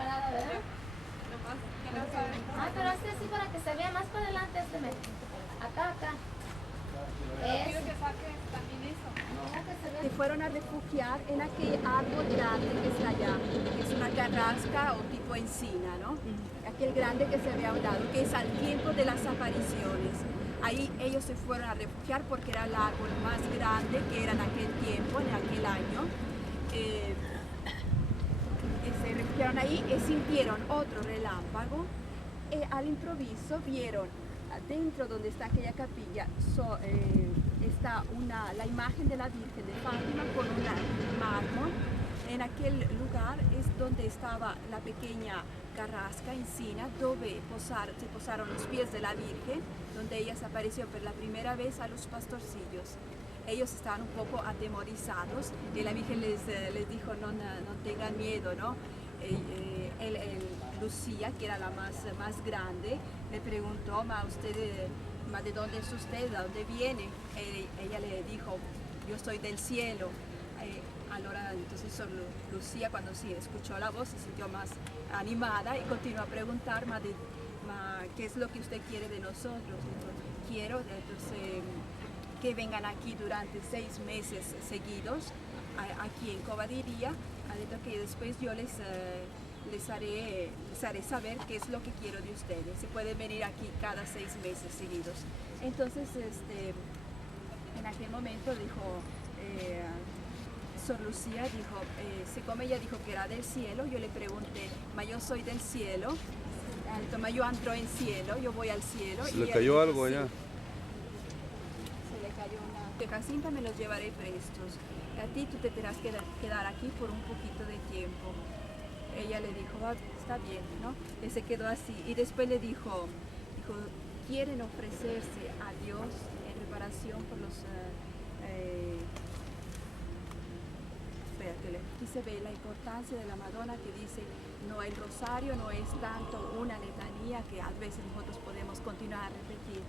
parada, ¿verdad? Ah, pero hazte así para que se vea más para adelante este mes. Acá. Quiero que saque también eso. Se fueron a refugiar en aquel árbol grande que está allá, que es una carrasca o tipo encina, ¿no? Aquel grande que se había dado, que es al tiempo de las apariciones. Ahí ellos se fueron a refugiar porque era el árbol más grande que era en aquel tiempo, en aquel año. Se refugiaron ahí y sintieron otro relámpago. Al improviso vieron dentro donde está aquella capilla está la imagen de la Virgen de Fátima con un mármol. En aquel lugar es donde estaba la pequeña carrasca encina donde se posaron los pies de la Virgen, donde ella se apareció por la primera vez a los pastorcillos. Ellos estaban un poco atemorizados y la Virgen les dijo no tengan miedo, ¿no? Lucía, que era la más grande, le preguntó, ¿de dónde es usted? ¿De dónde viene? Ella le dijo, yo soy del cielo. Entonces Lucía, cuando sí escuchó la voz, se sintió más animada y continuó a preguntar, ¿qué es lo que usted quiere de nosotros? Dijo, quiero que vengan aquí durante 6 meses seguidos, aquí en Covadonga, que después yo les haré saber qué es lo que quiero de ustedes. Se pueden venir aquí cada 6 meses seguidos. Entonces, en aquel momento dijo, Sor Lucía dijo, como ella dijo que era del cielo, yo le pregunté, yo soy del cielo, entonces yo entro en cielo, yo voy al cielo. ¿Se le cayó algo allá? Se le cayó una Jacinta, me los llevaré prestos. A ti tú te tendrás que quedar aquí por un poquito de tiempo. Ella le dijo, está bien, ¿no? Y se quedó así. Y después le dijo, quieren ofrecerse a Dios en reparación por los... aquí se ve la importancia de la Madonna que dice, no el rosario no es tanto una letanía que a veces nosotros podemos continuar a repetir,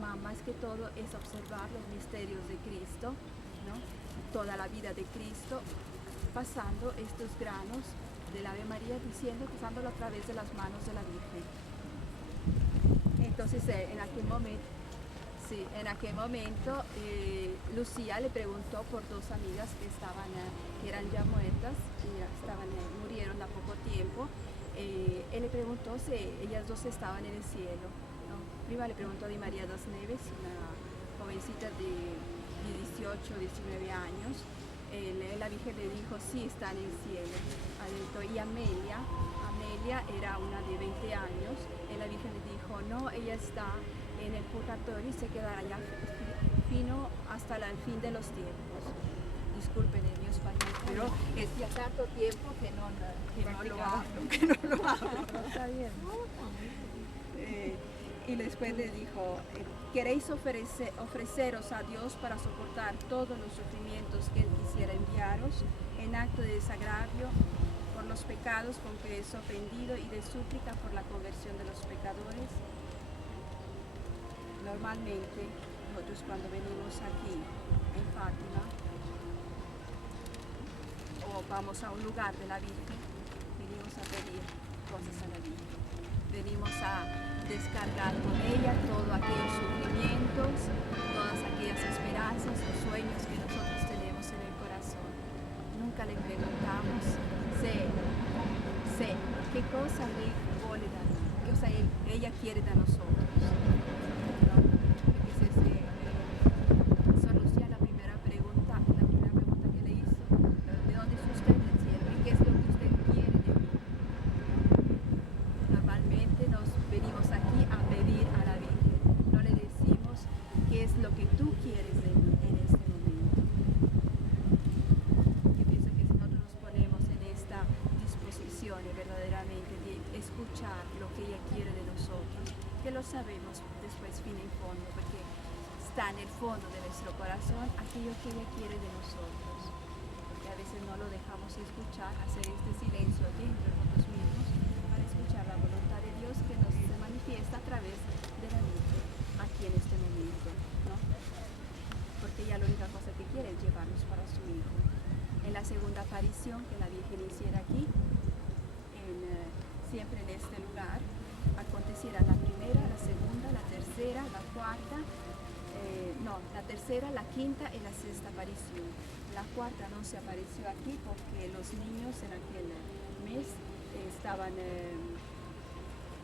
más que todo es observar los misterios de Cristo, ¿no? Toda la vida de Cristo, pasando estos granos del Ave María, pasándolo a través de las manos de la Virgen. Entonces en aquel momento Lucía le preguntó por 2 amigas que eran ya muertas, y murieron a poco tiempo. Él le preguntó si ellas dos estaban en el cielo, ¿no? Prima le preguntó a Di María das Neves, una jovencita de 18, 19 años. La Virgen le dijo, sí, está en el cielo. Y Amelia era una de 20 años, y la Virgen le dijo, no, ella está en el purgatorio y se quedará allá fino hasta el fin de los tiempos. Disculpen el mi español, pero es ya tanto tiempo que no lo hablo. Está bien. Y después le dijo, ¿queréis ofreceros a Dios para soportar todos los sufrimientos que Él quisiera enviaros en acto de desagravio por los pecados con que es ofendido y de súplica por la conversión de los pecadores? Normalmente, nosotros cuando venimos aquí en Fátima o vamos a un lugar de la Virgen, venimos a pedir cosas a la Virgen. Venimos a descargar con ella todos aquellos sufrimientos, todas aquellas esperanzas o sueños que nosotros tenemos en el corazón. Nunca le preguntamos, sé, qué cosa le vuole dar, qué cosa ella quiere de nosotros. Sor Lucía, la primera pregunta que le hizo, ¿de dónde es usted del cielo? ¿Y qué es lo que usted quiere de mí? Normalmente nos venimos aquí a pedir a la Virgen, no le decimos qué es lo que tú quieres de mí en este momento. Yo pienso que si nosotros nos ponemos en esta disposición verdaderamente de escuchar lo que ella quiere de nosotros, que lo sabemos después fin y fondo, porque está en el fondo de nuestro corazón aquello que ella quiere de nosotros, porque a veces no lo dejamos escuchar, hacer este silencio dentro de nosotros mismos para escuchar la voluntad de Dios que nos se manifiesta a través de la Virgen aquí en este momento, ¿no? Porque ella la única cosa que quiere es llevarnos para su Hijo. En la segunda aparición que la Virgen hiciera aquí, en cuarta, no, la tercera, la quinta y la sexta aparición. La cuarta no se apareció aquí porque los niños en aquel mes estaban,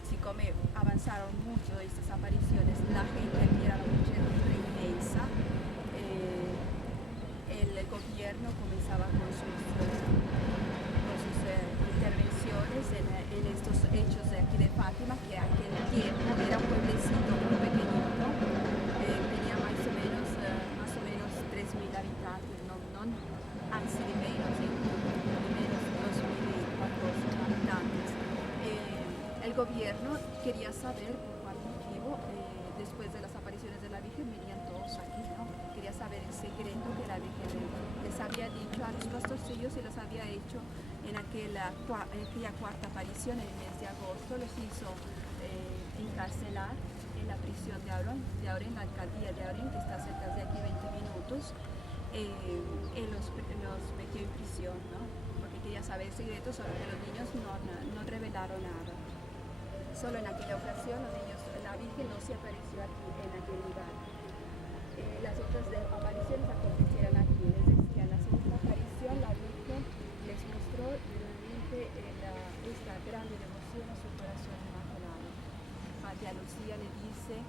siccome avanzaron mucho estas apariciones, la gente aquí era una muchedumbre inmensa, el gobierno comenzaba con sus intervenciones en estos hechos de aquí de Fátima, que aquel tiempo era un pueblecito muy pequeñito, tenía más o menos 3.000 habitantes, no anzi di meno, sí, di menos 2.400 habitantes. El gobierno quería saber por cuál motivo, después de las apariciones de la Virgen, venían todos aquí, ¿no? Quería saber el secreto que la Virgen les había dicho a los pastorcillos y los había hecho en aquella cuarta aparición en el mes de agosto. Los hizo encarcelar en la prisión de Auren, la alcaldía de Auren, que está cerca de aquí 20 minutos, y los metió en prisión, ¿no? Porque quería saber el secreto, solo que los niños no revelaron nada. Solo en aquella ocasión la Virgen no se apareció aquí, en aquel lugar. Las otras apariciones acontecieron aquí. Les decía, en la segunda aparición la Virgen les mostró realmente esta grande devoción a su corazón inmaculado. María Lucía le dice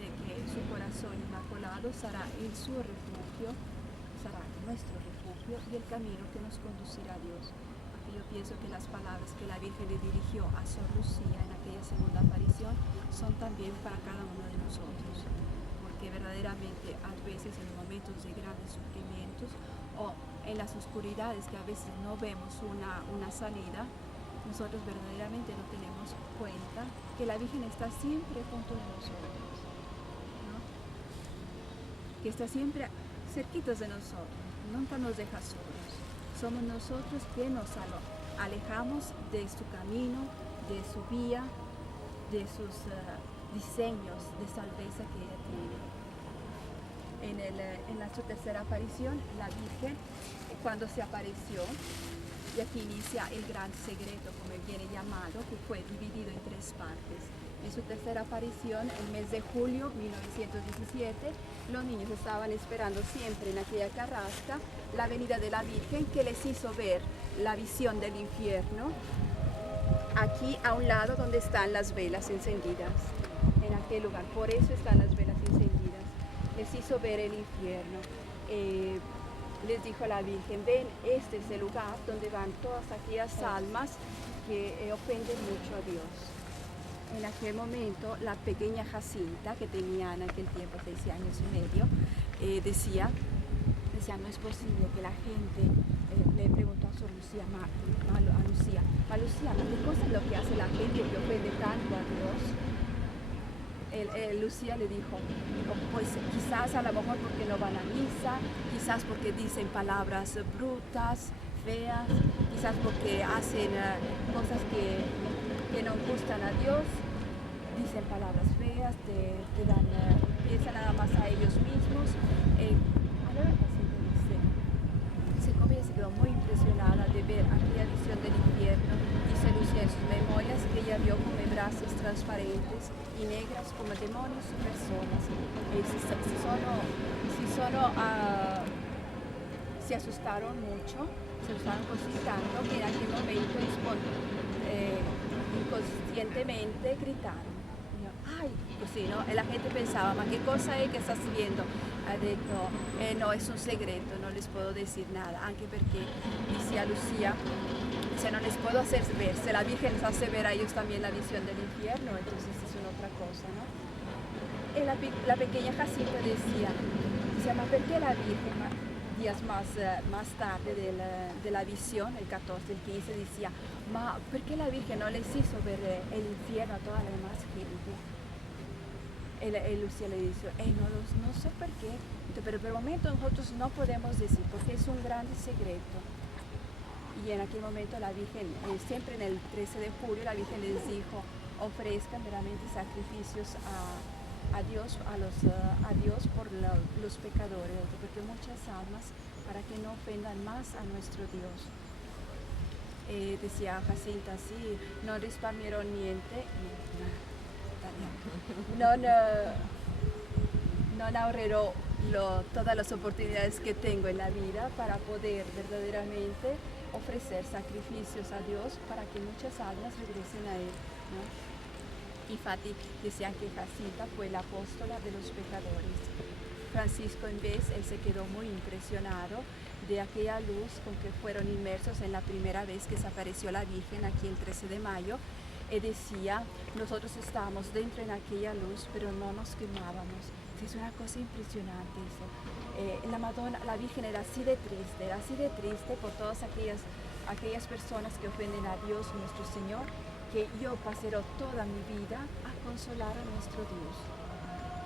que su corazón inmaculado será su refugio, será nuestro refugio y el camino que nos conducirá a Dios. Yo pienso que las palabras que la Virgen le dirigió a Sor Lucía en aquella segunda aparición son también para cada uno de nosotros, porque verdaderamente a veces en momentos de grandes sufrimientos o en las oscuridades que a veces no vemos una salida, nosotros verdaderamente no tenemos cuenta que la Virgen está siempre junto de nosotros, ¿no? Que está siempre cerquitas de nosotros, nunca nos deja solos. Somos nosotros que nos alejamos de su camino, de su vía, de sus diseños de salveza que ella tiene. En su tercera aparición, la Virgen, cuando se apareció, y aquí inicia el gran secreto, como viene llamado, que fue dividido en 3 partes. En su tercera aparición, el mes de julio 1917, los niños estaban esperando siempre en aquella carrasca la venida de la Virgen, que les hizo ver la visión del infierno, aquí a un lado donde están las velas encendidas, en aquel lugar. Por eso están las velas encendidas. Les hizo ver el infierno. Les dijo a la Virgen, ven, este es el lugar donde van todas aquellas almas que ofenden mucho a Dios. En aquel momento, la pequeña Jacinta, que tenía en aquel tiempo 6 años y medio, decía, no es posible que la gente, le preguntó a Sor Lucía, Lucía, ¿qué cosa es lo que hace la gente que ofende tanto a Dios? Lucía le dijo, pues quizás a lo mejor porque no van a misa, quizás porque dicen palabras brutas, feas, quizás porque hacen cosas que no gustan a Dios, dicen palabras feas, piensan nada más a ellos mismos. Ahora la paciente dice, se quedó muy impresionada de ver aquella visión del infierno. Dice Lucía en sus memorias que ella vio como brasas transparentes y negras como demonios y personas. Se asustaron mucho, se asustaron così tanto que en aquel momento inconscientemente gritaron. Ay, così, no? E la gente pensaba, ma che cosa è che estás viendo? Ha detto, no, es un secreto, no les puedo decir nada, anche perché, decía Lucía, no les puedo hacer ver, si la Virgen les hace ver a ellos también la visión del infierno, entonces es una otra cosa, ¿no? Y la pequeña Jacinta decía, ma perché la Virgen, días más tarde de la visión, el 14, el 15, decía, ma perché la Virgen no les hizo ver el infierno a toda la demás gente? Lucía le dice, no sé por qué, pero por el momento nosotros no podemos decir, porque es un gran secreto. Y en aquel momento la Virgen, siempre en el 13 de julio, la Virgen les dijo, ofrezcan veramente sacrificios a Dios por los pecadores, porque muchas almas, para que no ofendan más a nuestro Dios. Decía Jacinta, sí, no risparmieron niente, no ahorrerò todas las oportunidades que tengo en la vida para poder verdaderamente ofrecer sacrificios a Dios para que muchas almas regresen a Él, ¿no? Infatti decían que Jacinta fue la apóstola de los pecadores. Francisco, en vez, él se quedó muy impresionado de aquella luz con que fueron inmersos en la primera vez que se apareció la Virgen aquí el 13 de mayo. Y decía, nosotros estábamos dentro en aquella luz, pero no nos quemábamos. Es una cosa impresionante eso. La Madonna, la Virgen era así de triste por todas aquellas personas que ofenden a Dios nuestro Señor, que yo pasaré toda mi vida a consolar a nuestro Dios.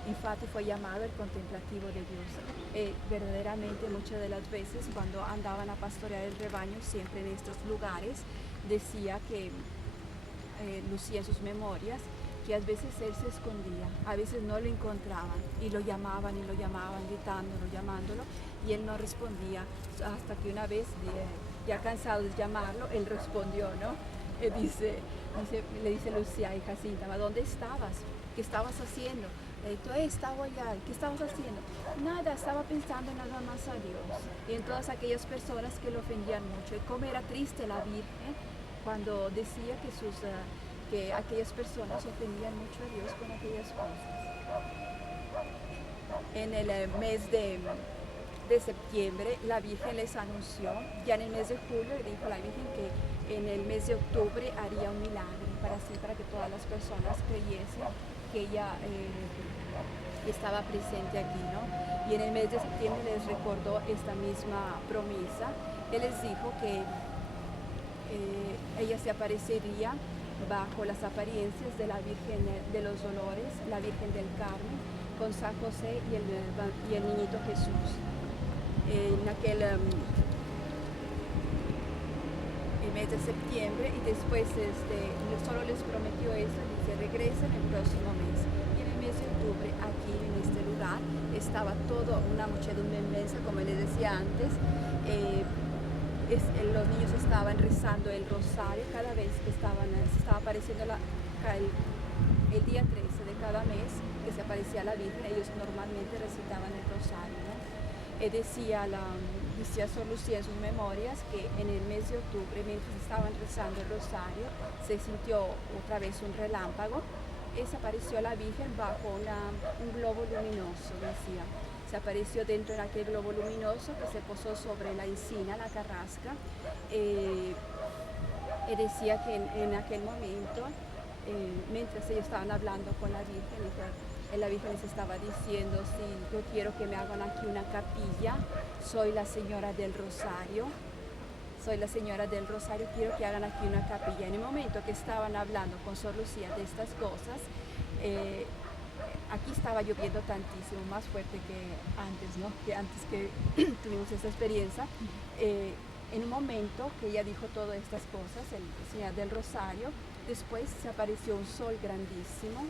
Infatti fue llamado el contemplativo de Dios. Verdaderamente muchas de las veces cuando andaban a pastorear el rebaño, siempre en estos lugares, decía que lucía en sus memorias que a veces él se escondía, a veces no lo encontraban y lo llamaban, gritándolo, llamándolo, y él no respondía, hasta que una vez, ya cansado de llamarlo, él respondió, ¿no? Le dice Lucía y Jacinta, ¿dónde estabas? ¿Qué estabas haciendo? Estaba allá. ¿Qué estabas haciendo? Nada, estaba pensando nada más a Dios y en todas aquellas personas que lo ofendían mucho. Y cómo era triste la Virgen cuando decía que aquellas personas ofendían mucho a Dios con aquellas cosas. En el mes de septiembre la Virgen les anunció, ya en el mes de julio le dijo a la Virgen que en el mes de octubre haría un milagro para que todas las personas creyesen que ella estaba presente aquí, ¿no? Y en el mes de septiembre les recordó esta misma promesa. Él les dijo que ella se aparecería bajo las apariencias de la Virgen de los Dolores, la Virgen del Carmen, con San José y el niñito Jesús. En aquel el mes de septiembre, y después solo les prometió eso, dice, regresen el próximo mes. Y en el mes de octubre, aquí en este lugar, estaba toda una muchedumbre inmensa, como les decía antes. Los niños estaban rezando el rosario cada vez que se estaba apareciendo el día 13 de cada mes que se aparecía la Virgen. Ellos normalmente recitaban el rosario, ¿no? Decía Sor Lucía en sus memorias que en el mes de octubre, mientras estaban rezando el rosario, se sintió otra vez un relámpago y se apareció la Virgen bajo un globo luminoso, decía. Se apareció dentro de aquel globo luminoso que se posó sobre la encina, la carrasca, y decía que en aquel momento, mientras ellos estaban hablando con la Virgen les estaba diciendo, sí, yo quiero que me hagan aquí una capilla, soy la Señora del Rosario, quiero que hagan aquí una capilla. En el momento que estaban hablando con Sor Lucía de estas cosas, aquí estaba lloviendo tantísimo, más fuerte que antes, ¿no? Que antes que tuvimos esta experiencia. En un momento que ella dijo todas estas cosas, el Señor del Rosario, después se apareció un sol grandísimo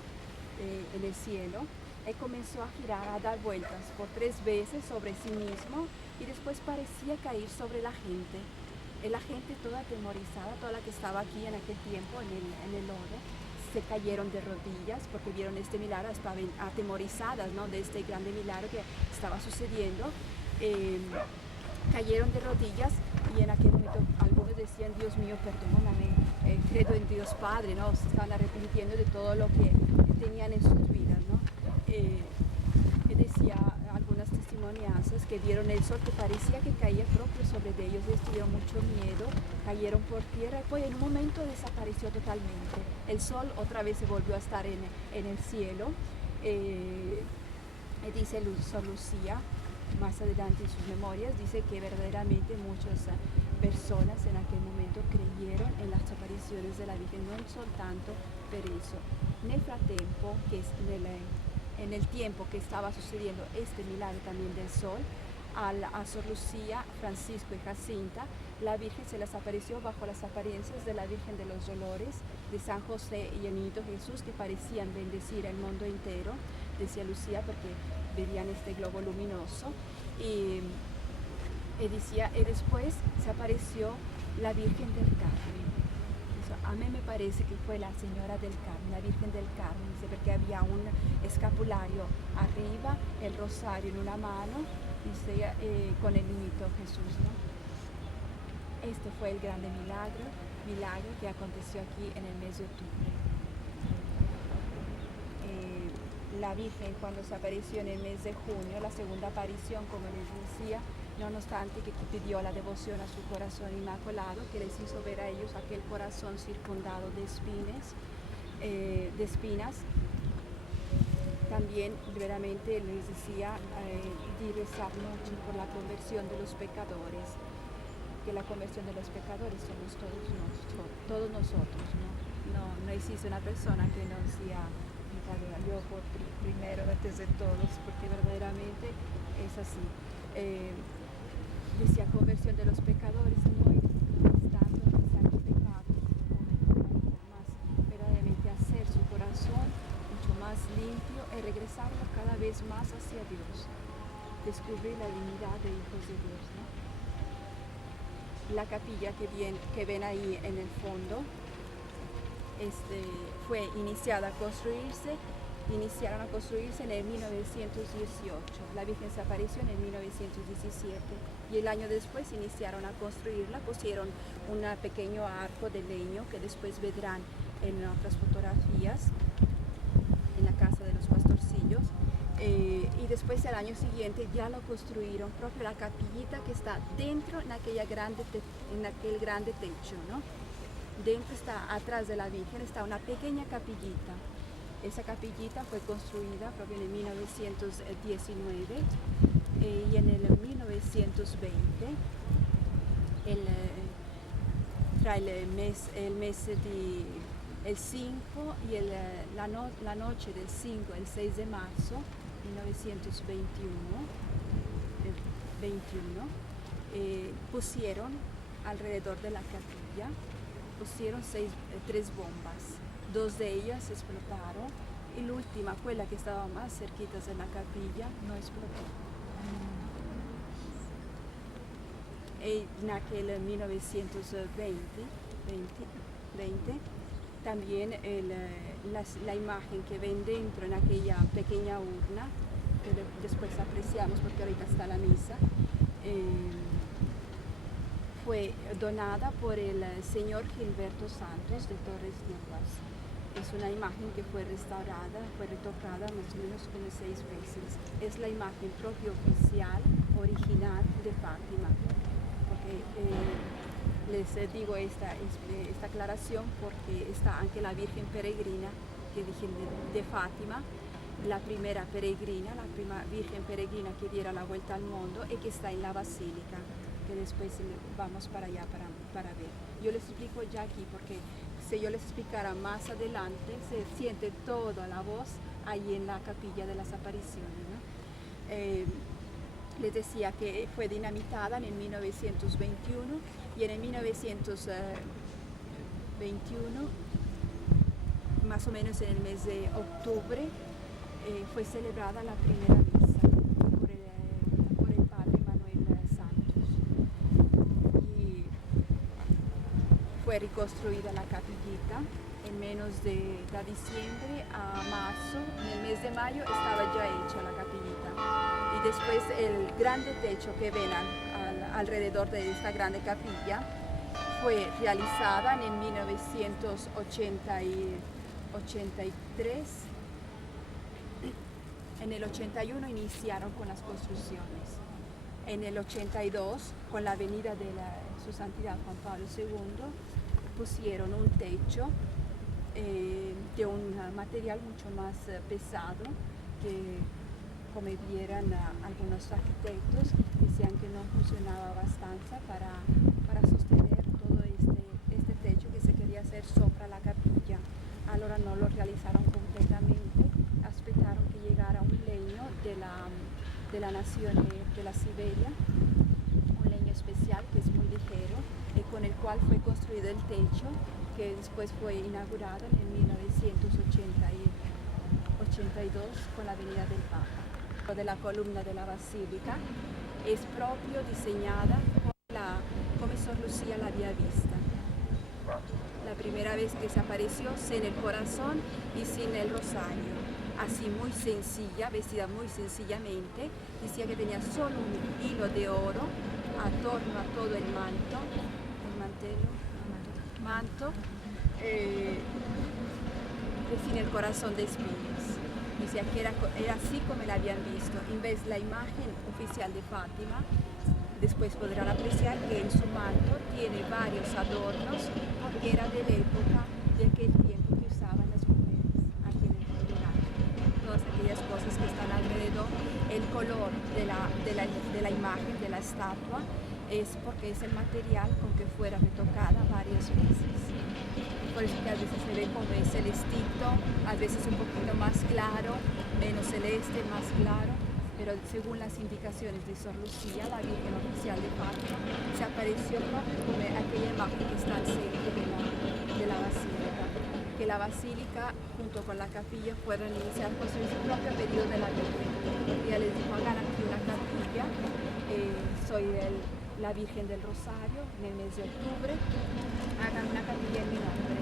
en el cielo y comenzó a girar, a dar vueltas por 3 veces sobre sí mismo y después parecía caer sobre la gente. La gente toda atemorizada, toda la que estaba aquí en aquel tiempo en el lodo, se cayeron de rodillas porque vieron este milagro, estaban atemorizadas, ¿no?, de este grande milagro que estaba sucediendo. Cayeron de rodillas y en aquel momento algunos decían, Dios mío, perdóname, credo en Dios Padre, ¿no? Se estaban arrepintiendo de todo lo que tenían en sus vidas, ¿no? Decía algunas testimonianzas que vieron el sol que parecía que caía propio sobre ellos, les dio mucho miedo, cayeron por tierra y pues en un momento desapareció totalmente. El sol otra vez se volvió a estar en el cielo. Dice Sor Lucía, más adelante en sus memorias, dice que verdaderamente muchas personas en aquel momento creyeron en las apariciones de la Virgen, non soltanto per eso. Nel frattempo, que es en el tiempo que estaba sucediendo este milagro también del sol, a Sor Lucía, Francisco y Jacinta, la Virgen se les apareció bajo las apariencias de la Virgen de los Dolores, de San José y el niñito Jesús, que parecían bendecir el mundo entero, decía Lucía, porque veían este globo luminoso. Y después se apareció la Virgen del Carmen. Eso, a mí me parece que fue la Señora del Carmen, la Virgen del Carmen, dice, porque había un escapulario arriba, el rosario en una mano, dice, con el niñito Jesús, ¿no? Este fue el grande milagro que aconteció aquí en el mes de octubre. La Virgen, cuando se apareció en el mes de junio, la segunda aparición, como les decía, no obstante que pidió la devoción a su corazón inmaculado, que les hizo ver a ellos aquel corazón circundado de espinas, también verdaderamente les decía de rezar mucho por la conversión de los pecadores, que la conversión de los pecadores somos todos nosotros, ¿no? No existe una persona que no sea pecadora, yo por primero antes de todos, porque verdaderamente es así. Decía conversión de los pecadores, no es tanto que sean pecados, más verdaderamente hacer su corazón mucho más limpio y regresarlo cada vez más hacia Dios, descubrir la dignidad de hijos de Dios, ¿no? La capilla que ven ahí en el fondo fue iniciaron a construirse en el 1918. La Virgen se apareció en el 1917 y el año después iniciaron a construirla, pusieron un pequeño arco de leño que después verán en otras fotografías en la casa de los pastorcillos. Y después el año siguiente ya lo construyeron propio la capillita que está dentro en aquel grande techo, ¿no? Dentro está, atrás de la Virgen, está una pequeña capillita. Esa capillita fue construida propio en el 1919 y en el 1920, el 5 y la noche del 5 el 6 de marzo 1921, pusieron alrededor de la capilla, pusieron 3 bombas. 2 de ellas explotaron y la última, quella que estaba más cerquita de la capilla, no explotó. En aquel 1920 también la imagen que ven dentro en aquella pequeña urna, que después apreciamos porque ahorita está la misa, fue donada por el señor Gilberto Santos de Torres Nuevas. Es una imagen que fue restaurada, fue retocada más o menos como 6 veces. Es la imagen propia oficial, original de Fátima. Porque, les digo esta aclaración porque está aunque la Virgen Peregrina, que dije de Fátima, la primera peregrina, la primera Virgen Peregrina que diera la vuelta al mundo y que está en la Basílica, que después vamos para allá para ver. Yo les explico ya aquí porque si yo les explicara más adelante, se siente toda la voz ahí en la capilla de las apariciones, ¿no? Les decía que fue dinamitada en el 1921 y en el 1921, más o menos en el mes de octubre, fue celebrada la primera misa por el padre Manuel Santos y fue reconstruida la capillita en menos de diciembre a marzo. En el mes de mayo estaba ya hecha la capillita y después el grande techo que ven alrededor de esta grande capilla fue realizada en el 1983. En el 81 iniciaron con las construcciones. En el 82, con la venida de Su Santidad Juan Pablo II, pusieron un techo de un material mucho más pesado que, como vieran algunos arquitectos, decían que no funcionaba bastante para sostener todo este techo que se quería hacer sobre la capilla. Ahora no lo realizaron completamente, esperaron que llegara un leño de la nación de la Siberia, un leño especial que es muy ligero y con el cual fue construido el techo, que después fue inaugurado en el 1982 con la venida del Papa. De la columna de la Basílica es proprio diseñada como Sor Lucía la había vista. La la primera vez que se apareció sin el corazón y sin el rosario. Así muy sencilla, vestida muy sencillamente. Decía que tenía solo un hilo de oro a torno a todo el manto, y sin el corazón de espinas. Decía que era así como la habían visto. En vez de la imagen oficial de Fátima, después podrán apreciar que en su manto tiene varios adornos, porque era de la época de aquel tiempo que usaban las mujeres aquí en el lugar. Todas aquellas cosas que están alrededor, el color de la imagen, de la estatua, es porque es el material con que fuera retocada varias veces. Por eso que a veces se ve como es celestito, a veces un poquito más claro, menos celeste, más claro, pero según las indicaciones de Sor Lucía, la Virgen oficial de Fátima, se apareció como aquella imagen que está al centro de la basílica. Que la basílica, junto con la capilla, fueron iniciadas por su propio pedido de la Virgen. Ella les dijo, hagan aquí una capilla, soy la Virgen del Rosario, en el mes de octubre, hagan una capilla en mi nombre.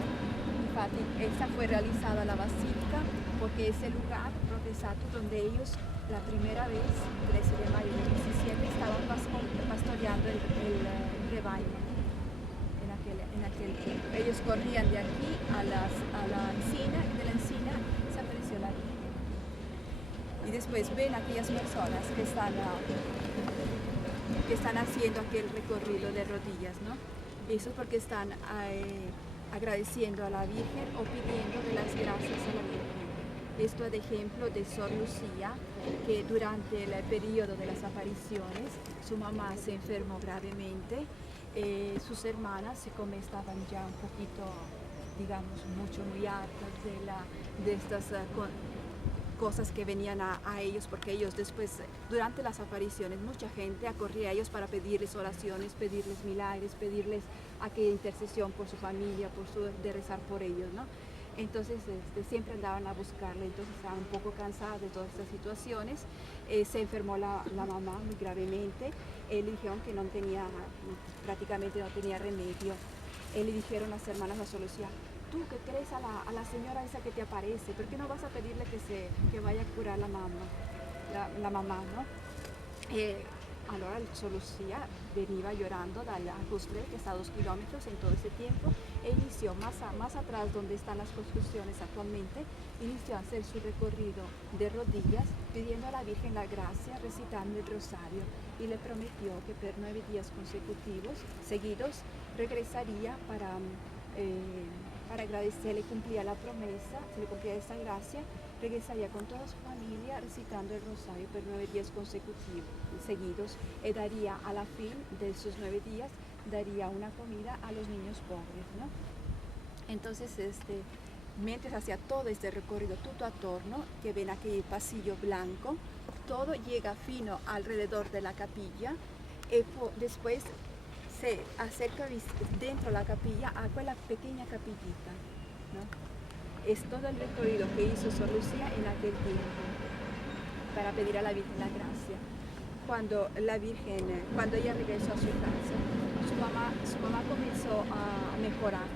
Infatti, esta fue realizada la basílica porque es el lugar profesato donde ellos la primera vez, 13 de mayo del 17, estaban pastoreando el rebaño en aquel tiempo. Ellos corrían de aquí a la encina y de la encina se apareció la Virgen. Y después ven aquellas personas que están haciendo aquel recorrido de rodillas, ¿no? Eso porque están agradeciendo a la Virgen o pidiéndole las gracias a la Virgen. Esto es de ejemplo de Sor Lucía, que durante el periodo de las apariciones su mamá se enfermó gravemente, sus hermanas como estaban ya un poquito, digamos, muy hartas de estas cosas que venían a ellos, porque ellos después, durante las apariciones, mucha gente acorría a ellos para pedirles oraciones, pedirles milagros, pedirles aquella intercesión por su familia, de rezar por ellos, ¿no? Entonces siempre andaban a buscarle, entonces estaban un poco cansadas de todas estas situaciones. Se enfermó la mamá muy gravemente, le dijeron que prácticamente no tenía remedio. Le dijeron las hermanas a Sor Lucía, tú que crees a la señora esa que te aparece, ¿por qué no vas a pedirle que vaya a curar la mamá, ¿no? Allora Sor Lucía veniva llorando dalla Agustre, que está a 2 kilómetros en todo ese tiempo, e inició más atrás donde están las construcciones actualmente, inició a hacer su recorrido de rodillas, pidiendo a la Virgen la gracia, recitando el rosario, y le prometió que por 9 días seguidos, regresaría para agradecerle, cumplía la promesa, se le cumplía esta gracia, regresaría con toda su familia recitando el rosario por 9 días seguidos, y daría a la fin de esos 9 días, daría una comida a los niños pobres, ¿no? Entonces, mientras hacía todo este recorrido tutto attorno, que ven aquel pasillo blanco, todo llega fino alrededor de la capilla, y después se acerca dentro de la capilla a aquella pequeña capillita, ¿no? Es todo el recorrido que hizo Sor Lucía en aquel tiempo para pedir a la Virgen la gracia. Cuando ella regresó a su casa, su mamá comenzó a mejorar.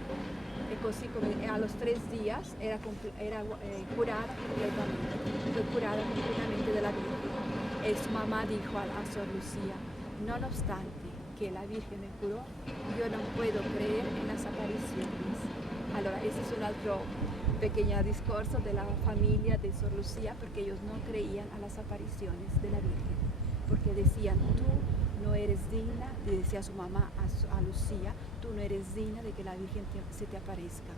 Così come a los 3 días era curada completamente, fue curada completamente de la Virgen. Su mamá dijo a Sor Lucía, no obstante que la Virgen me curó, yo no puedo creer en las apariciones. Allora, ese es un altro pequeño discurso de la familia de Sor Lucía, porque ellos no creían a las apariciones de la Virgen, porque decían, tú no eres digna, le decía su mamá a Lucía, tú no eres digna de que la Virgen se te aparezca.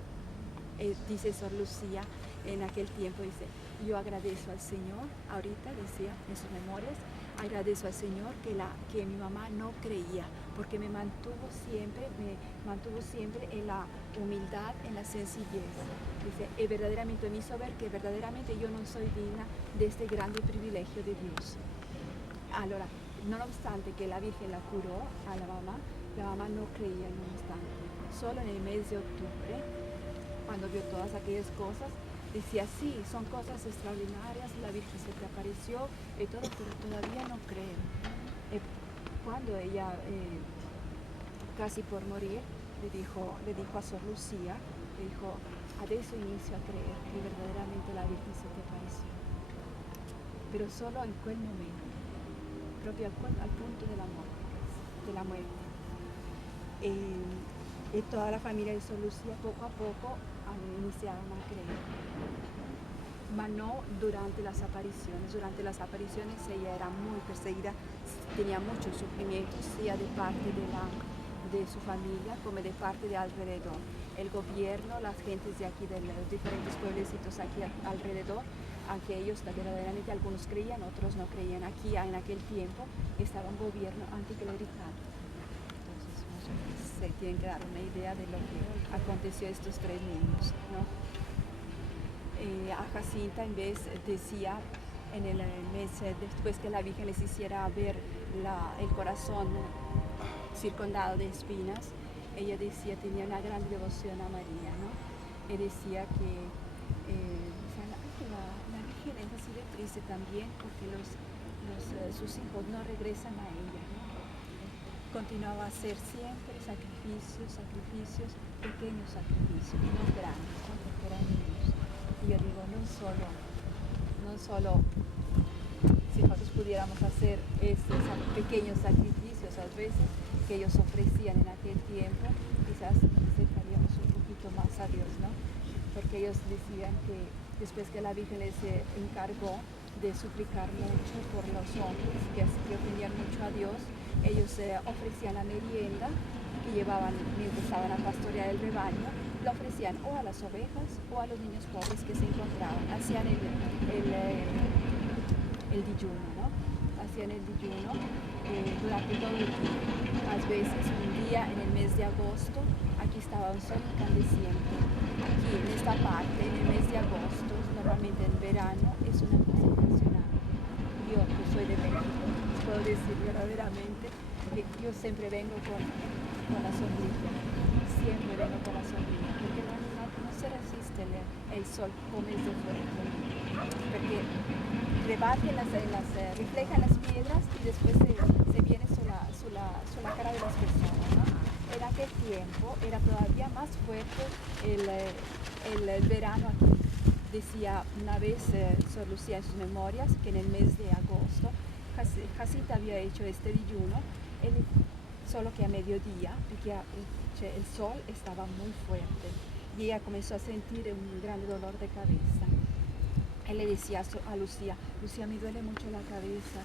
Dice Sor Lucía en aquel tiempo, dice, yo agradezco al Señor, ahorita decía en sus memorias, agradezco al Señor que mi mamá no creía, porque me mantuvo siempre en la humildad, en la sencillez. Dice, y verdaderamente me hizo ver que verdaderamente yo no soy digna de este grande privilegio de Dios. Allora, no obstante que la Virgen la curó a la mamá no creía, no obstante. Solo en el mes de octubre, cuando vio todas aquellas cosas, decía, sí, son cosas extraordinarias, la Virgen se te apareció y todo, pero todavía no creo. Cuando ella, casi por morir, le dijo a Sor Lucía, le dijo, adesso inizio a creer que verdaderamente la Virgen se te apareció. Pero solo en quel momento, proprio al punto de la muerte. Y toda la familia de Sor Lucía poco a poco iniciaron a creer. Mas no durante las apariciones. Durante las apariciones ella era muy perseguida, tenía muchos sufrimientos, sea de parte de su familia como de parte de alrededor. El gobierno, las gentes de aquí, de los diferentes pueblecitos aquí alrededor, aunque ellos verdaderamente algunos creían, otros no creían. Aquí en aquel tiempo estaba un gobierno anticlerical. Entonces se tienen que dar una idea de lo que aconteció a estos 3 niños, ¿no? A Jacinta en vez decía en el mes después que la Virgen les hiciera ver el corazón circundado de espinas, ella decía, tenía una gran devoción a María, ¿no? Y decía que la Virgen es así de triste también porque sus hijos no regresan a ella, ¿no? Continuaba a hacer siempre sacrificios, pequeños sacrificios, no grandes, ¿no? Porque eran niños. Y yo digo, no solo si nosotros pudiéramos hacer estos pequeños sacrificios a veces que ellos ofrecían en aquel tiempo, quizás acercaríamos un poquito más a Dios, ¿no? Porque ellos decían que después que la Virgen les encargó de suplicar mucho por los hombres que ofendían mucho a Dios, ellos ofrecían la merienda que llevaban mientras estaban a pastorear el rebaño, lo ofrecían o a las ovejas o a los niños pobres que se encontraban. Hacían el dijuno, ¿no? Hacían el dijuno durante todo el día. A veces un día en el mes de agosto, aquí estaba un sol incandescente. Aquí en esta parte, en el mes de agosto, normalmente en verano, es una cosa impresionante. Yo que soy de México, puedo decir verdaderamente que yo siempre vengo con la sombrilla. Siempre vengo con la sombrilla, porque no se resiste el sol como es de fuerte, porque rebate refleja en las piedras y después se viene sobre la cara de las personas, ¿no? En aquel tiempo era todavía más fuerte el verano aquí. Decía una vez Sor Lucía en sus memorias que en el mes de agosto Jacinta había hecho este dijuno, solo que a mediodía, porque el sol estaba muy fuerte y ella comenzó a sentir un gran dolor de cabeza. Él le decía a Lucía, me duele mucho la cabeza.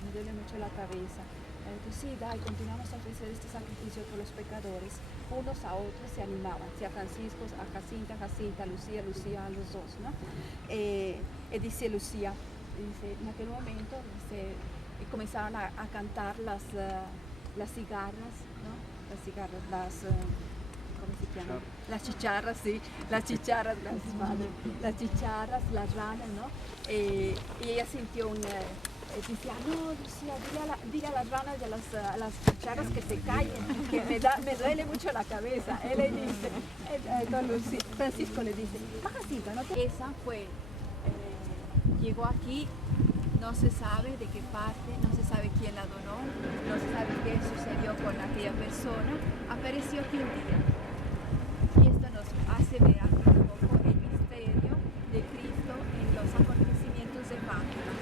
Entonces, sí, continuamos a ofrecer este sacrificio por los pecadores. Unos a otros se animaban, si a Francisco, a Jacinta, Lucía, a los dos, ¿no? Dice Lucía, en aquel momento, comenzaron a cantar las cigarras, ¿no? ¿Cómo se llama? Las chicharras, sí, las chicharras, gracias madre, las chicharras, las ranas, ¿no? Y ella sintió decía, no, Lucía, dile a las ranas y a las chicharras que se callen, que me duele mucho la cabeza. Él le dice, Francisco le dice, Jacinta, ¿no? Esa fue, llegó aquí. No se sabe de qué parte, no se sabe quién la donó, no se sabe qué sucedió con aquella persona. Apareció aquí un día. Y esto nos hace ver un poco el misterio de Cristo en los acontecimientos de Fátima.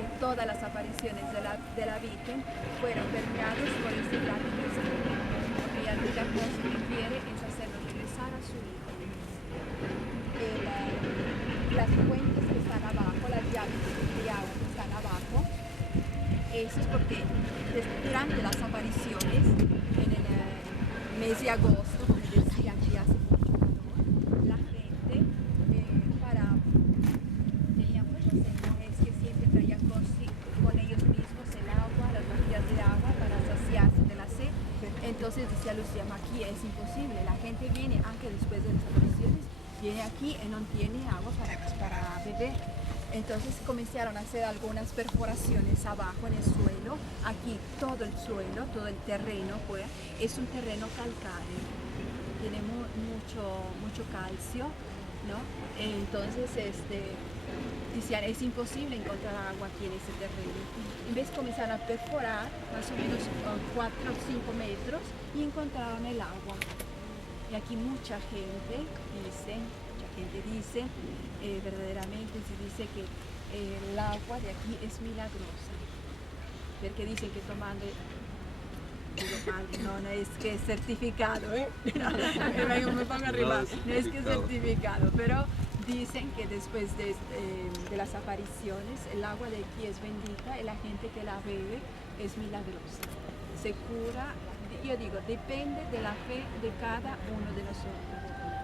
Que todas las apariciones de la Virgen fueron permeadas por este gran misterio. Porque ella la cosa que quiere es hacernos regresar a su Hijo. Las fuentes que están abajo, las llaves de agua que están abajo, eso es porque durante las apariciones en el mes de agosto, como decían que hace mucho calor, la gente tenía muchos señores que siempre traían con ellos mismos el agua, las botellas de agua para saciarse de la sed. Entonces decía Lucía, aquí es imposible, la gente viene, aunque después de las apariciones, viene aquí y no tiene agua para beber. Entonces comenzaron a hacer algunas perforaciones abajo en el suelo. Aquí todo el suelo, todo el terreno pues, es un terreno calcáreo. Tiene mucho calcio, ¿no? Entonces decían, es imposible encontrar agua aquí en este terreno. En vez comenzaron a perforar más o menos 4 o 5 metros y encontraron el agua. Y aquí mucha gente dice, verdaderamente se dice que el agua de aquí es milagrosa, porque dicen que tomando, no es que es certificado, me pongo arriba, no es que es certificado, pero dicen que después de las apariciones el agua de aquí es bendita y la gente que la bebe es milagrosa, se cura. Yo digo, depende de la fe de cada uno de nosotros.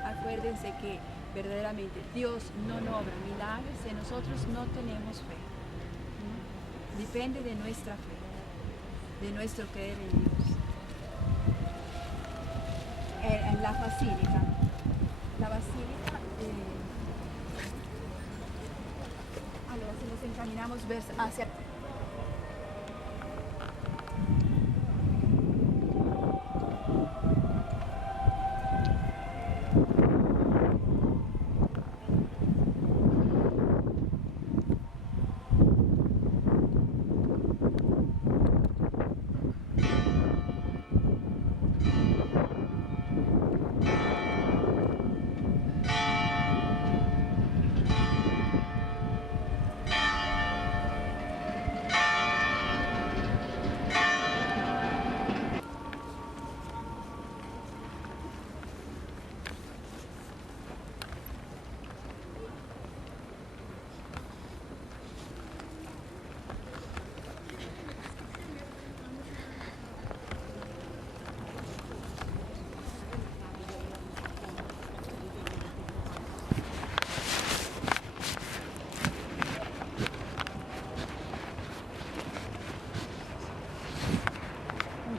Acuérdense que verdaderamente Dios no obra milagros si nosotros no tenemos fe. Depende de nuestra fe, de nuestro creer en Dios. En la basílica, ahora si nos encaminamos hacia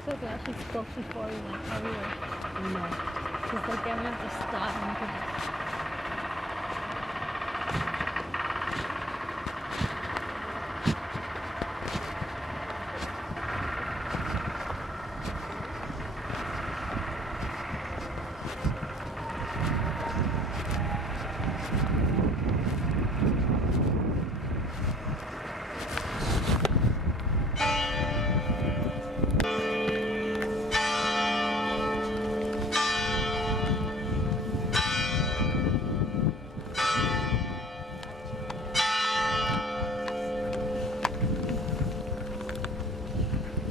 So glad she spoke before we went everywhere. No. She's like, I'm gonna have to stop and look at this.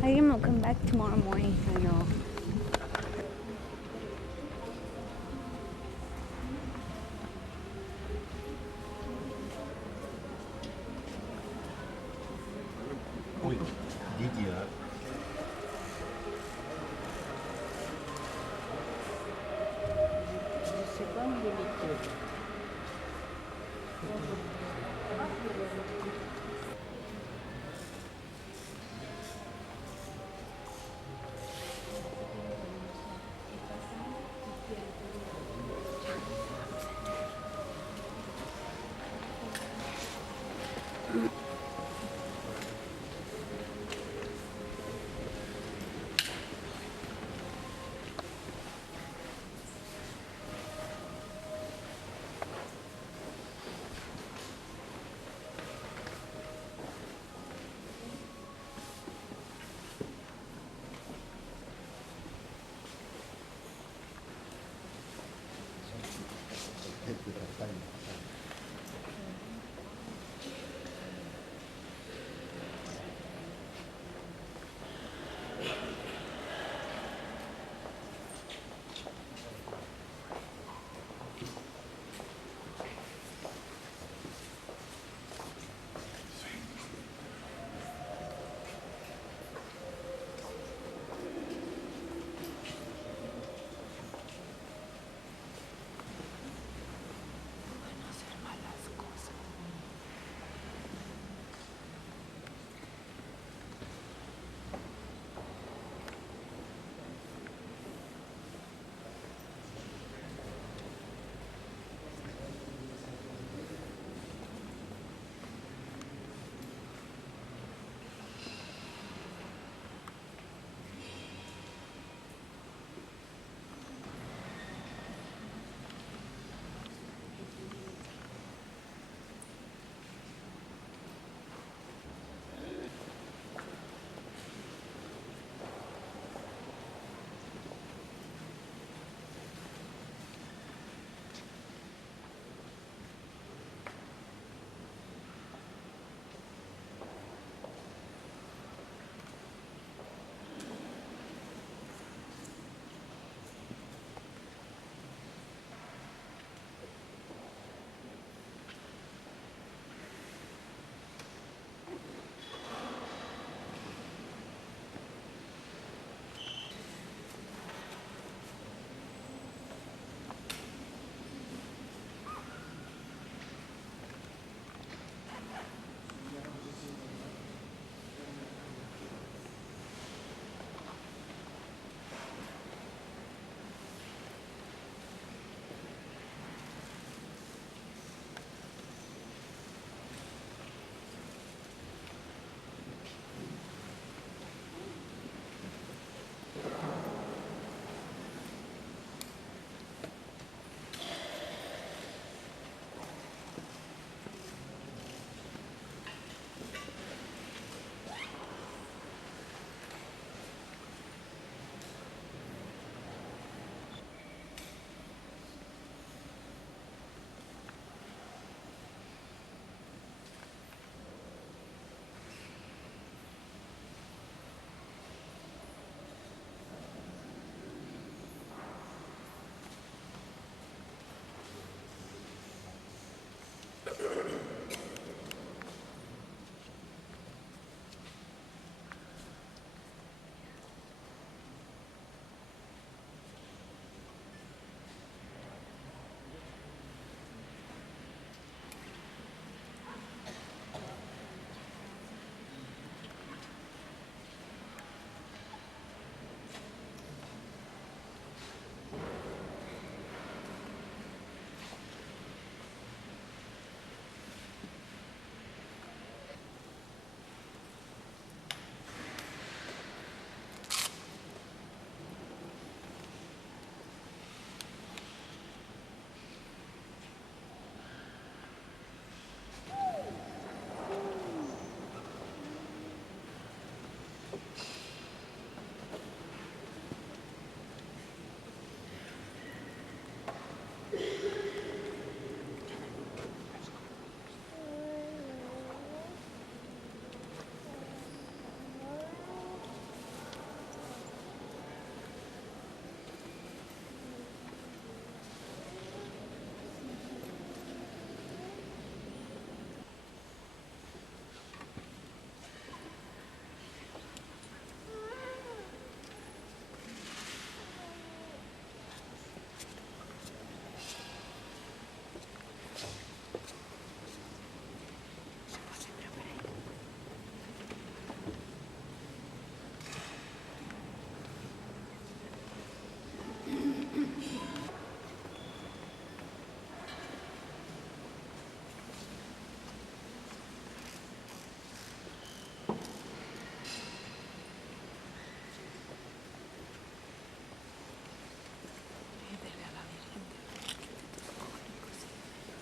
I think I'll come back tomorrow morning. I know. Ui, Lydia.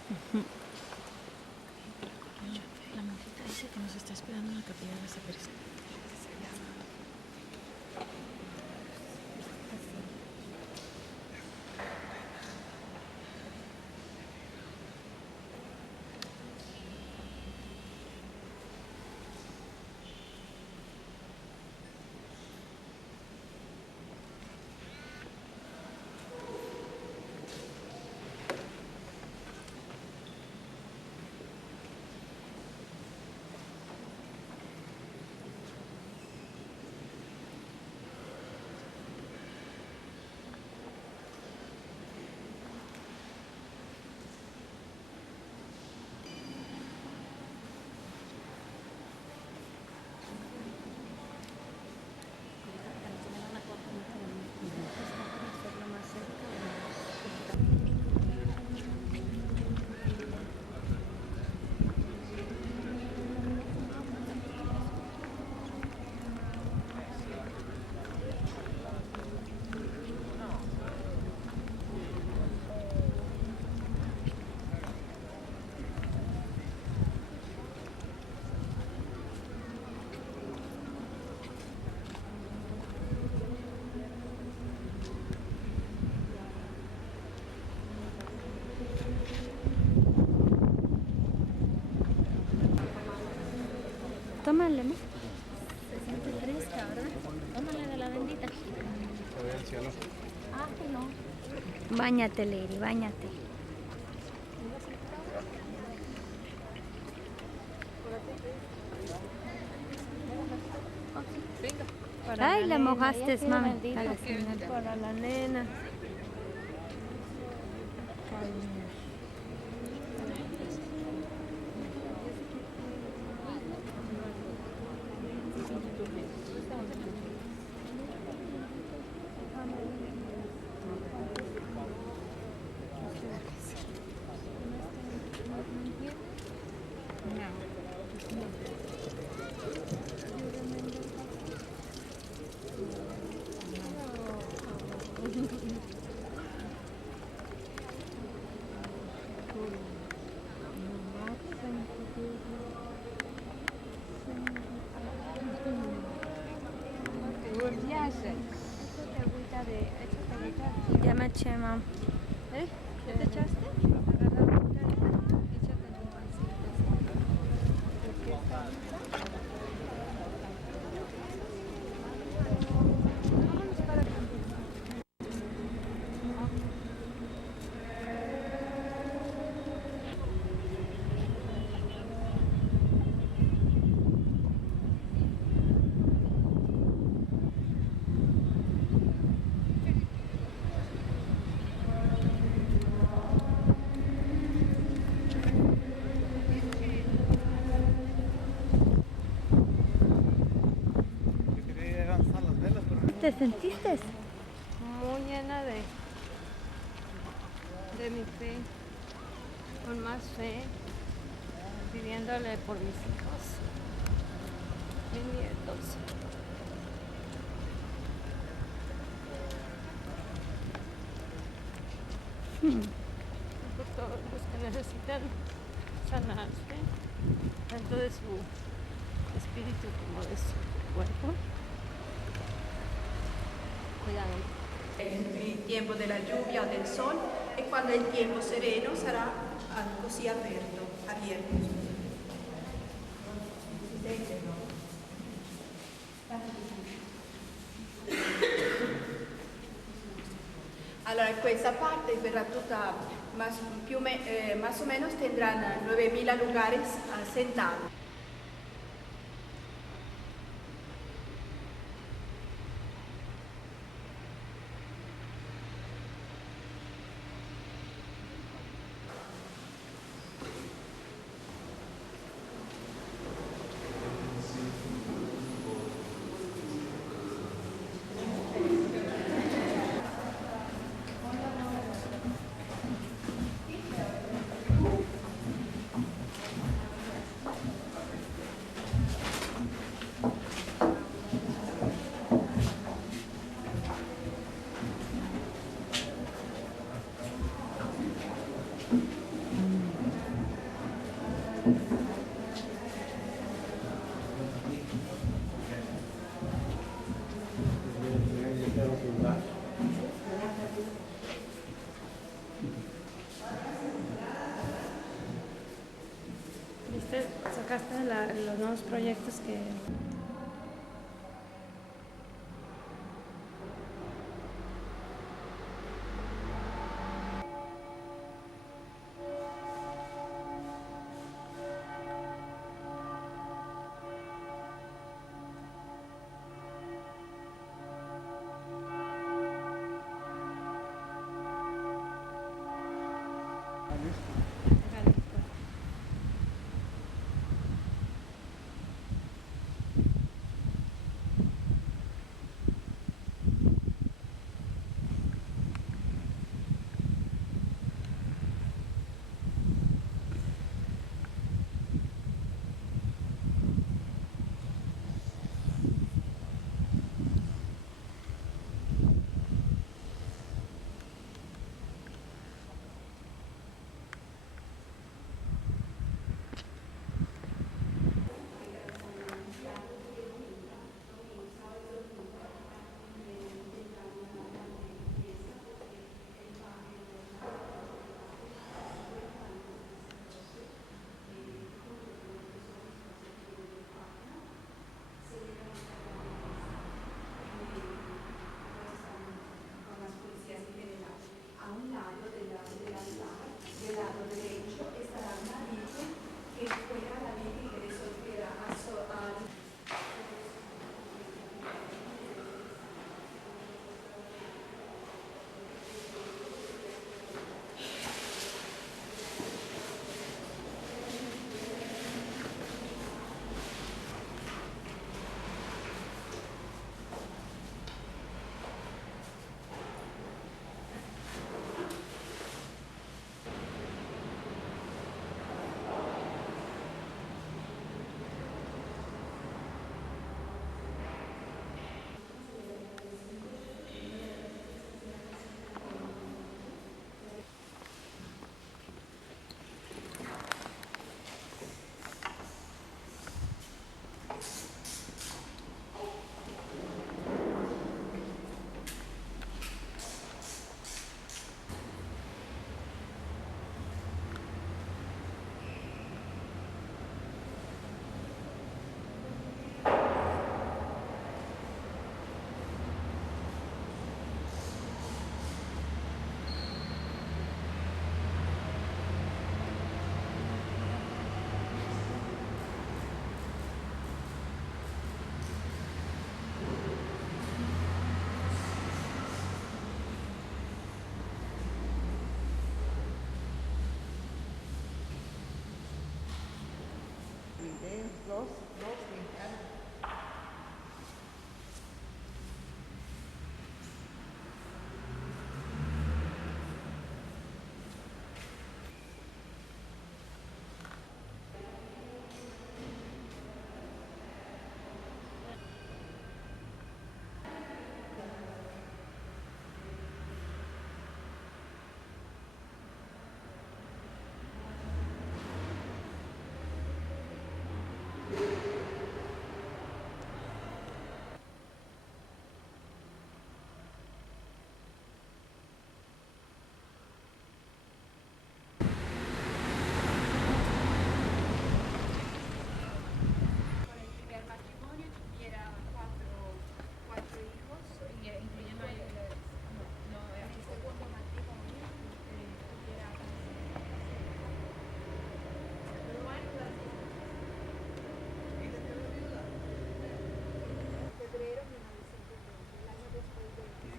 La monjita dice que nos está esperando en la capilla de la sacristía. Tómale, ¿no? Se siente fresca, ¿verdad? Tómale de la bendita. Se ve el cielo. Ah, que no. Báñate, Lady, báñate. Ay, la mojaste, mami. A la señora. Para la nena. Ya me eché, mam. ¿Eh? ¿Ya te echaste? Agarra la cucharita, échate en tu pancita. ¿Te sentiste? Muy llena de mi fe, con más fe, pidiéndole por mis hijos, mis nietos. Por todos los que necesitan sanarse, tanto de su espíritu como de su cuerpo. Cuidado. El tiempo della lluvia o del sol e quando il tempo sereno sarà così aperto. Allora questa parte verrà tutta más o menos tendrán 9.000 lugares sentados. ¿Viste? Sacaste los nuevos proyectos que...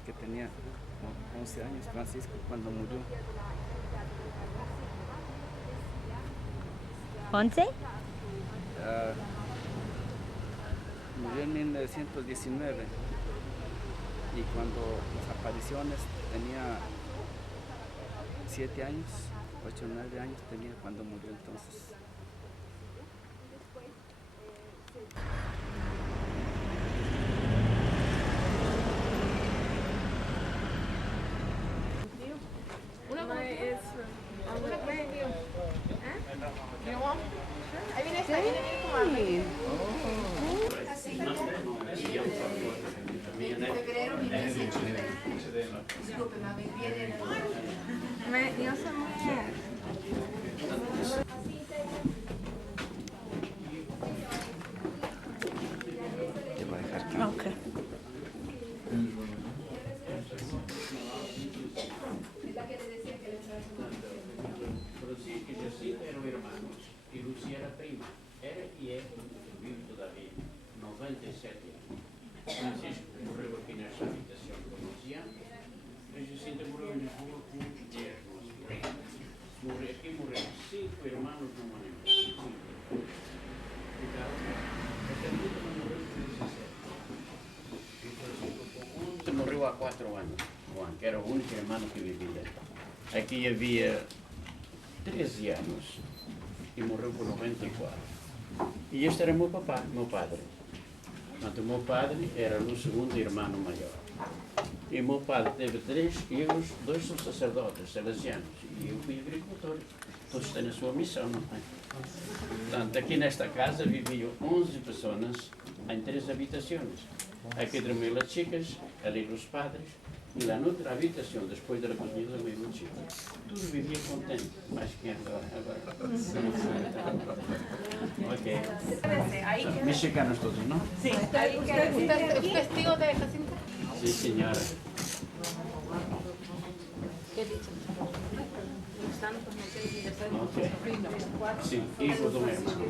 Que tenía 11 años Francisco cuando murió. ¿11? Murió en 1919 y cuando las apariciones tenía 7 años, 8 o 9 años tenía cuando murió entonces. Una es... ¿You want? Te voy a dejar aquí. Ok. Francisco e Jacinta eram irmãos e Lúcia era prima. Era e é, vive todavia, 97 anos. Francisco morreu aqui nesta habitação com 11 anos. A Jacinta morreu em Lisboa com 10, 12 anos. Aqui morreram 5 irmãos num ano e meio. Então, a Carlita não morreu com 17. E Francisco com 11 morreu há 4 anos. Juan, que era o único irmão que vivia. Aqui havia 13 anos e morreu com 94. E este era meu papá, meu padre. Portanto, o meu padre era o segundo irmão maior. E o meu padre teve 3 filhos, 2 são sacerdotes salesianos e eu fui agricultor. Todos têm a sua missão, não é? Portanto, aqui nesta casa viviam 11 pessoas em 3 habitações. Aqui dormiam as chicas, ali os padres. E lá noutra habitação, depois da cozinha, também muito chique. Tudo vivia contente, mais que agora. Ok. São mexicanos todos, ¿no? Sí. ¿Usted es testigo de Jacinta? Sí, señora. ¿Qué dicho? Ok. Sí, hijo de un hermano.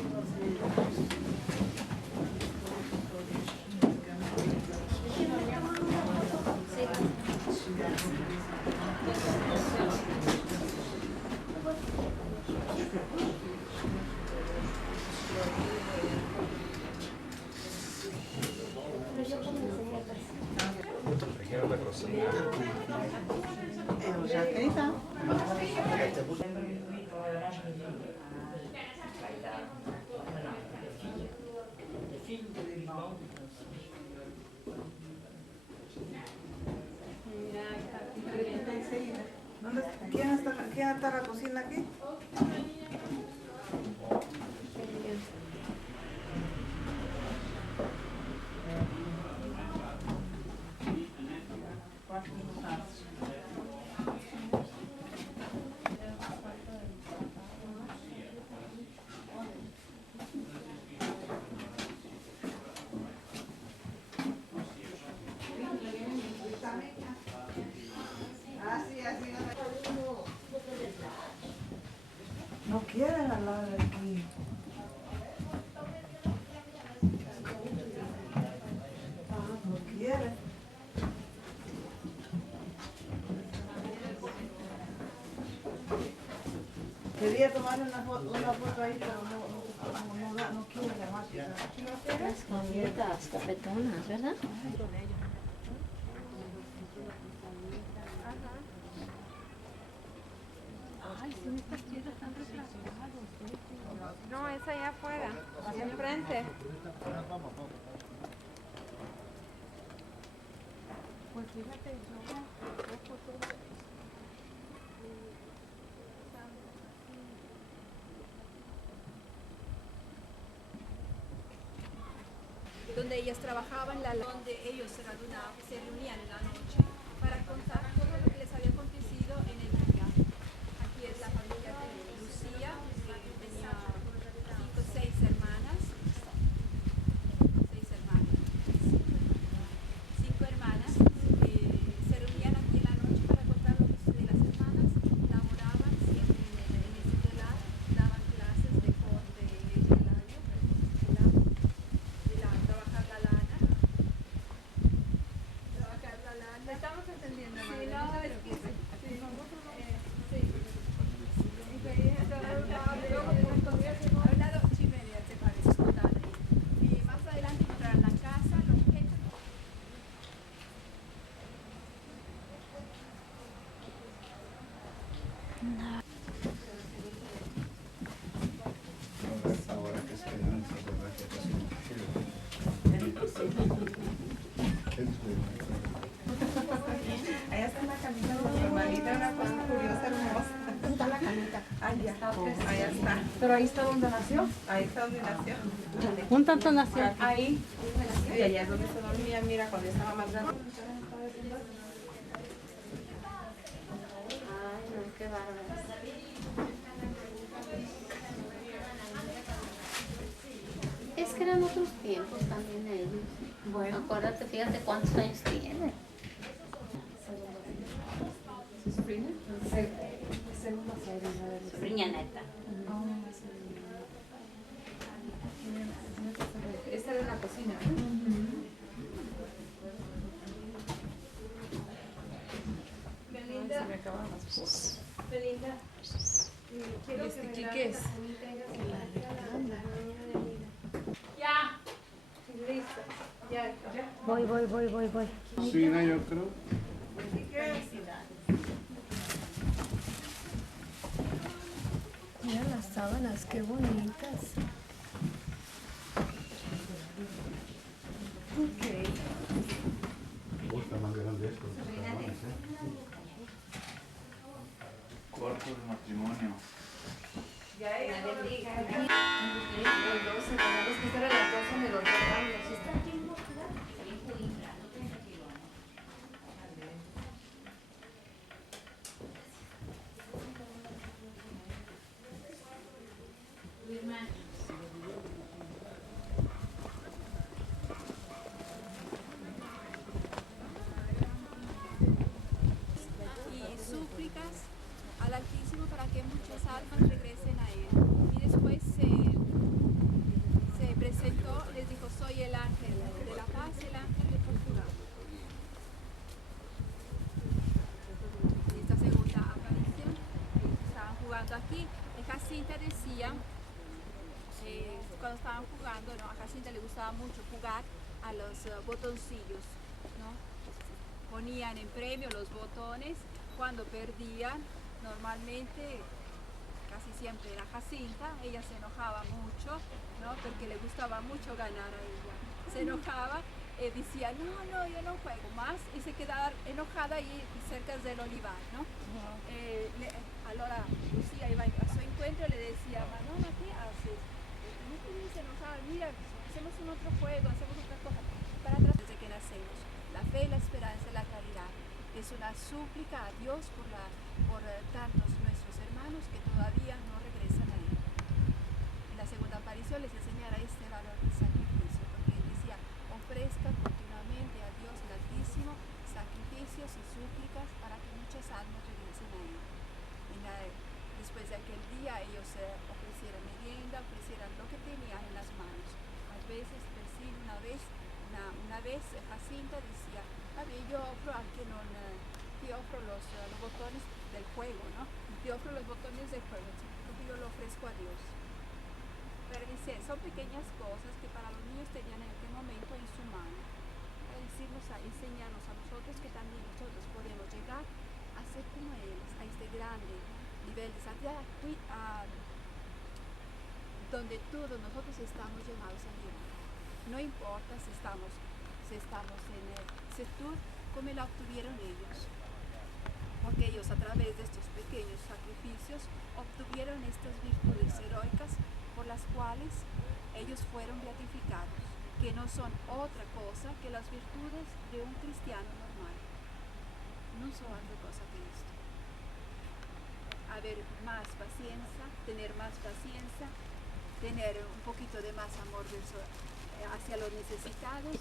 Já tem, tá? ¿Quién está la cocina aquí? No quieren hablar de aquí. No quieren. Quería tomar una foto ahí, pero no quiere llamar. Las galletas cafetonas, ¿verdad? No, es allá afuera, hacia enfrente. Pues fíjate, donde ellas trabajaban, donde ellos se reunían en la noche para contar todo lo que les había acontecido en el día. Aquí es la familia de Lucía, que tenía 5 o 6 hermanas. 5 hermanas se reunían aquí en la noche para contar lo que sucedía. Las hermanas laboraban siempre en ese telar, daban clases de corte de trabajar la lana. estamos entendiendo. Sí, no, es que sí. Hablado Chimeria, te parece, escuchar. Y más adelante encontrarán la casa, los objetos. Ahora que esperanza, ¿verdad? Que casi no Allá está la camita de mi hermanita, una cosa curiosa, hermosa. ¿Dónde está la camita? Allá está. ¿Pero ahí está donde nació? Ahí está donde nació. Un tanto nació. Ahí. Y allá es donde se dormía, mira, cuando estaba más grande. Ay, no, qué bárbaro. Bueno. Acuérdate, fíjate cuántos años tiene. ¿Su sobrina? Segunda sobrina. Sobrina neta. Esta era la cocina. Belinda. Se me acaban las cosas. Belinda. Quiero ¿Y este qué es? Ya. Listo. Ya. Voy. Cocina, yo creo. Mira las sábanas, qué bonitas. Gusta más grande esto. Cuarto de matrimonio. Ya era. Los 12, tenemos que estar a las 12 en el otro baño. Y súplicas al Altísimo para que muchas almas regresen a Él. Y después se presentó, les dijo, soy el ángel de la paz, el ángel de Portugal. Y esta segunda aparición, ellos estaban jugando aquí. Jacinta decía, cuando estaban jugando, ¿no? A Jacinta le gustaba mucho jugar a los botoncillos, ¿no? Ponían en premio los botones. Cuando perdían, normalmente, casi siempre era Jacinta, ella se enojaba mucho, ¿no? Porque le gustaba mucho ganar a ella. Se enojaba, decía, no, yo no juego más, y se quedaba enojada ahí cerca del olivar, ¿no? Allora Lucía iba a su encuentro y le decía, Manona, ¿qué haces? No te debes enojar, mira, hacemos un otro juego, hacemos otra cosa. Para atrás desde que nacemos, la fe, la esperanza y la caridad. Es una súplica a Dios por tantos nuestros hermanos que todavía no regresan a Él. En la segunda aparición les enseñará este valor del sacrificio, porque Él decía, ofrezcan continuamente a Dios el Altísimo sacrificios y súplicas para que muchas almas regresen a Él. Después de aquel día ellos ofrecieran merienda, ofrecieran lo que tenían en las manos. A veces, una vez Jacinta decía, yo ofro al que no, te ofro los botones del juego, ¿no? Te ofro los botones del juego, porque yo lo ofrezco a Dios. Pero dice, son pequeñas cosas que para los niños tenían en aquel momento en su mano. Para decirnos, enseñarnos a nosotros que también nosotros podemos llegar a ser como ellos, a este grande nivel de santidad, donde todos nosotros estamos llamados a llegar. No importa si estamos en sector como la obtuvieron ellos, porque ellos a través de estos pequeños sacrificios obtuvieron estas virtudes heroicas por las cuales ellos fueron beatificados, que no son otra cosa que las virtudes de un cristiano normal, no son otra cosa que esto. Haber más paciencia, tener un poquito de más amor hacia los necesitados,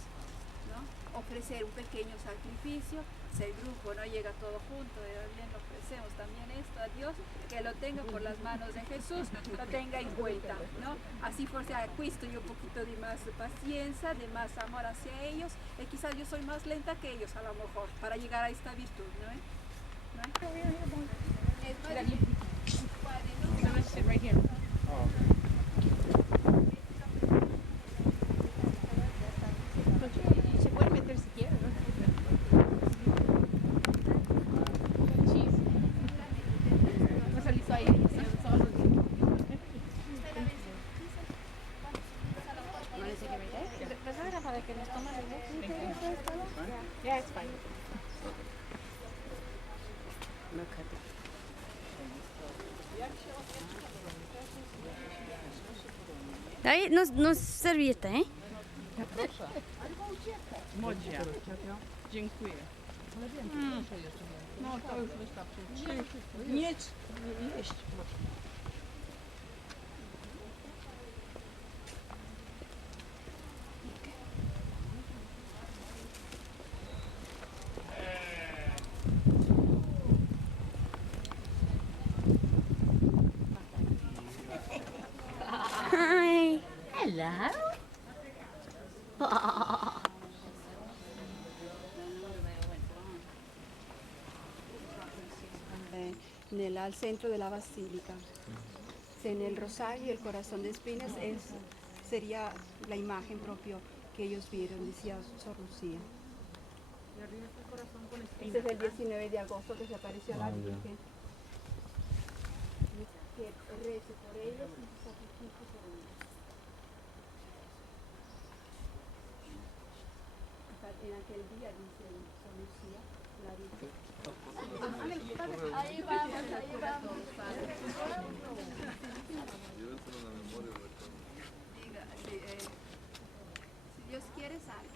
¿no? Ofrecer un pequeño sacrificio. Si el grupo no llega todo junto, bien lo ofrecemos también esto a Dios, que lo tenga por las manos de Jesús, lo tenga en cuenta, ¿no? Así forse acquisto yo un poquito de más paciencia, de más amor hacia ellos, y quizás yo soy más lenta que ellos a lo mejor, para llegar a esta virtud, ¿no? Se puede meter si quiere, ¿no? No se listo ahí. Para que nos tomen el Yeah, it's fine. Ahí no serviette, ¿eh? Modzia. Dziękuję. No to już wystarczy. Nie jeść. Claro. Al centro de la basílica. En el rosario y el corazón de espinas sería la imagen propia que ellos vieron, decía Sor Lucía. Y arriba está el corazón con espinas. Ese es el 19 de agosto que se apareció a la Virgen. Que rece por ellos y se sacrifique por ellos. En aquel día, dice Sor Lucía, la Virgen. Ahí vamos, ahí vamos. Llévenselo en la memoria, Diga, si Dios quiere, sale.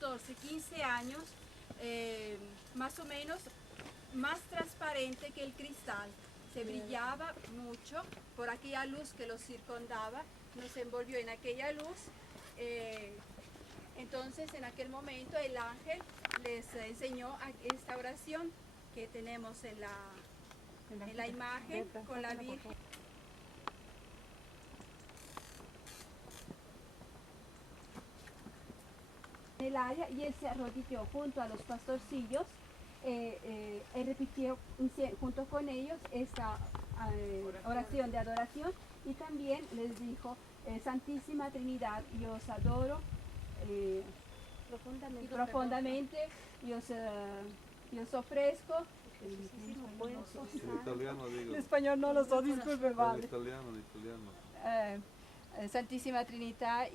...14, 15 años, más o menos, más transparente que el cristal. Se brillaba mucho por aquella luz que los circundaba, nos envolvió en aquella luz. Entonces, en aquel momento, el ángel les enseñó esta oración que tenemos en la imagen con la Virgen. El área y él se arrodilló junto a los pastorcillos, él repitió junto con ellos esta oración de adoración y también les dijo, Santísima Trinidad, yo os adoro profundamente, yo os ofrezco. En italiano digo. En español no lo sé, disculpe, En vale. italiano, en italiano. Santísima Trinità,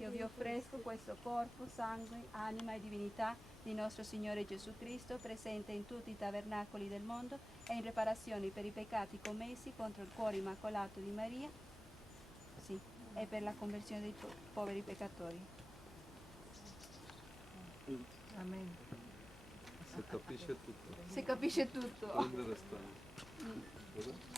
io vi offresco questo corpo, sangue, anima e divinità di nostro Signore Gesù Cristo, presente in tutti i tabernacoli del mondo e in riparazione per i peccati commessi contro il cuore immacolato di Maria, sì, e per la conversione dei poveri peccatori. Amen. Se capisce tutto. Se capisce tutto. Prende restante.